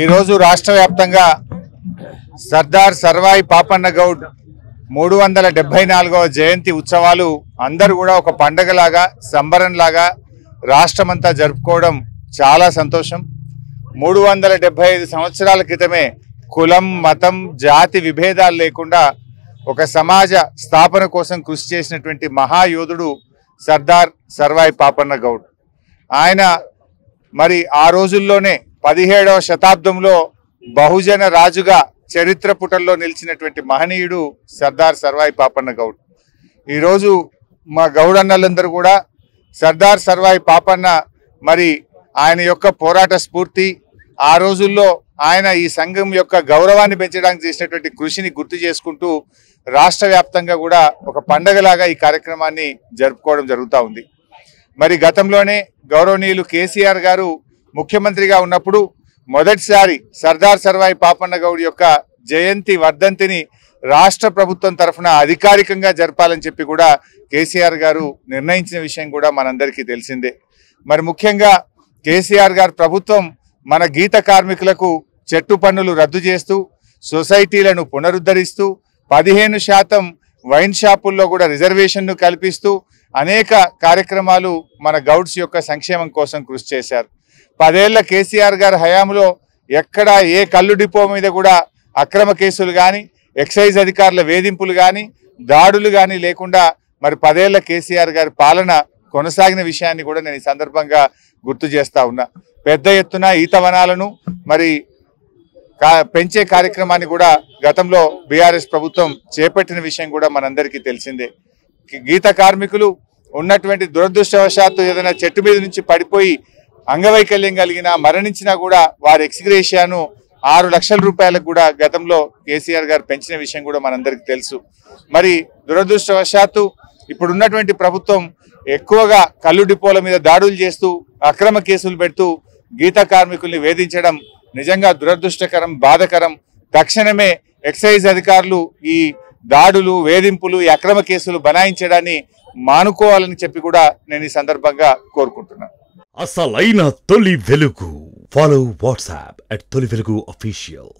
ఈరోజు రాష్ట్ర వ్యాప్తంగా సర్దార్ సర్వాయి పాపన్న గౌడ్ 374వ జయంతి ఉత్సవాలు అందరూ కూడా ఒక పండగలాగా సంబరంలాగా రాష్ట్రమంతా జరుపుకోవడం చాలా సంతోషం. 375 సంవత్సరాల క్రితమే కులం మతం జాతి విభేదాలు లేకుండా ఒక సమాజ స్థాపన కోసం కృషి చేసినటువంటి మహాయోధుడు సర్దార్ సర్వాయి పాపన్న గౌడ్. ఆయన మరి ఆ రోజుల్లోనే 17వ శతాబ్దంలో బహుజన రాజుగా చరిత్ర పుటల్లో నిలిచినటువంటి మహనీయుడు సర్దార్ సర్వాయి పాపన్న గౌడ్. ఈరోజు మా గౌడ్ అన్నలందరూ కూడా సర్దార్ సర్వాయి పాపన్న మరి ఆయన యొక్క పోరాట స్ఫూర్తి, ఆ రోజుల్లో ఆయన ఈ సంఘం యొక్క గౌరవాన్ని పెంచడానికి చేసినటువంటి కృషిని గుర్తు చేసుకుంటూ రాష్ట్ర వ్యాప్తంగా కూడా ఒక పండగలాగా ఈ కార్యక్రమాన్ని జరుపుకోవడం జరుగుతూ ఉంది. మరి గతంలోనే గౌరవనీయులు కేసీఆర్ గారు ముఖ్యమంత్రిగా ఉన్నప్పుడు మొదటిసారి సర్దార్ సర్వాయి పాపన్న గౌడ్ యొక్క జయంతి వర్ధంతిని రాష్ట్ర ప్రభుత్వం తరఫున అధికారికంగా జరపాలని చెప్పి కూడా కేసీఆర్ గారు నిర్ణయించిన విషయం కూడా మనందరికీ తెలిసిందే. మరి ముఖ్యంగా కేసీఆర్ గారు ప్రభుత్వం మన గీత కార్మికులకు చెట్టు పన్నులు రద్దు చేస్తూ సొసైటీలను పునరుద్ధరిస్తూ 15% వైన్ షాపుల్లో కూడా రిజర్వేషన్ను కల్పిస్తూ అనేక కార్యక్రమాలు మన గౌడ్స్ యొక్క సంక్షేమం కోసం కృషి చేశారు. 10 ఏళ్ల కేసీఆర్ గారి హయాంలో ఎక్కడ ఏ కళ్ళు డిపో మీద కూడా అక్రమ కేసులు కానీ ఎక్సైజ్ అధికారుల వేధింపులు కానీ దాడులు కానీ లేకుండా మరి 10 ఏళ్ల కేసీఆర్ గారి పాలన కొనసాగిన విషయాన్ని కూడా నేను ఈ సందర్భంగా గుర్తు చేస్తా ఉన్నా. పెద్ద ఎత్తున ఈతవనాలను మరి పెంచే కార్యక్రమాన్ని కూడా గతంలో బీఆర్ఎస్ ప్రభుత్వం చేపట్టిన విషయం కూడా మనందరికీ తెలిసిందే. గీత కార్మికులు ఉన్నటువంటి దురదృష్టవశాత్తు ఏదైనా చెట్టు మీద నుంచి పడిపోయి అంగవైకల్యం కలిగినా మరణించినా కూడా వారి ఎక్స్గ్రేషియాను 6 లక్షల రూపాయలకు కూడా గతంలో కేసీఆర్ గారు పెంచిన విషయం కూడా మనందరికీ తెలుసు. మరి దురదృష్టవశాత్తు ఇప్పుడున్నటువంటి ప్రభుత్వం ఎక్కువగా కళ్ళు డిపోల మీద దాడులు చేస్తూ అక్రమ కేసులు పెడుతూ గీత కార్మికుల్ని వేధించడం నిజంగా దురదృష్టకరం, బాధకరం. తక్షణమే ఎక్సైజ్ అధికారులు ఈ దాడులు వేధింపులు ఈ అక్రమ కేసులు బనాయించడాన్ని మానుకోవాలని చెప్పి కూడా నేను ఈ సందర్భంగా కోరుకుంటున్నాను. అసలైన తొలి వెలుగు. ఫాలో వాట్సాప్ @తొలి వెలుగు official.